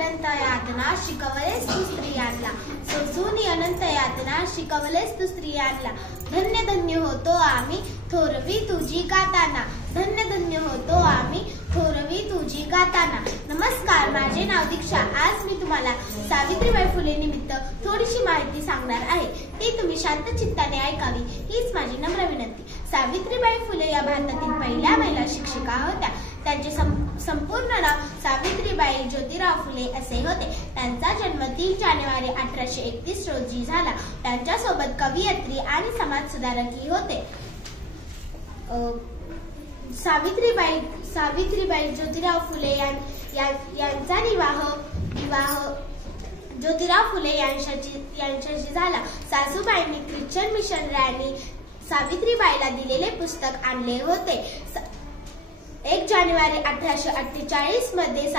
अनंत यातना शिकवलेस तू स्त्रियांना, सोसूनी अनंत यातना शिकवलेस तू स्त्रियांना. धन्य धन्य होतो आम्ही थोरवी तुझी गाताना, धन्य धन्य होतो आम्ही थोरवी तुझी गाताना. नमस्कार, माझे नाव दीक्षा. आज मी तुम्हाला सावित्रीबाई फुले निमित्त थोडीशी माहिती सांगणार आहे. ती तुम्ही शांत चित्ताने ऐकावी हीच माझी नम्र विनंती. सावित्रीबाई फुले या भारतातील पहिल्या महिला शिक्षिका होत्या. त्यांचे संपूर्ण नाव सावित्रीबाई ज्योतिराव फुले असे होते. त्यांचा जन्म 3 जानेवारी 1831 रोजी झाला. त्यांच्यासोबत कवयित्री आणि समाजसुधारकही होते. सावित्रीबाई ज्योतिराव फुले यांचा विवाह ज्योतिराव फुले यांच्याशी झाला. सासूबाईंनी ख्रिश्चन मिशनऱ्यांनी सावित्रीबाईला दिलेले पुस्तक आणले होते. 1 जानेवारी 1848 मध्ये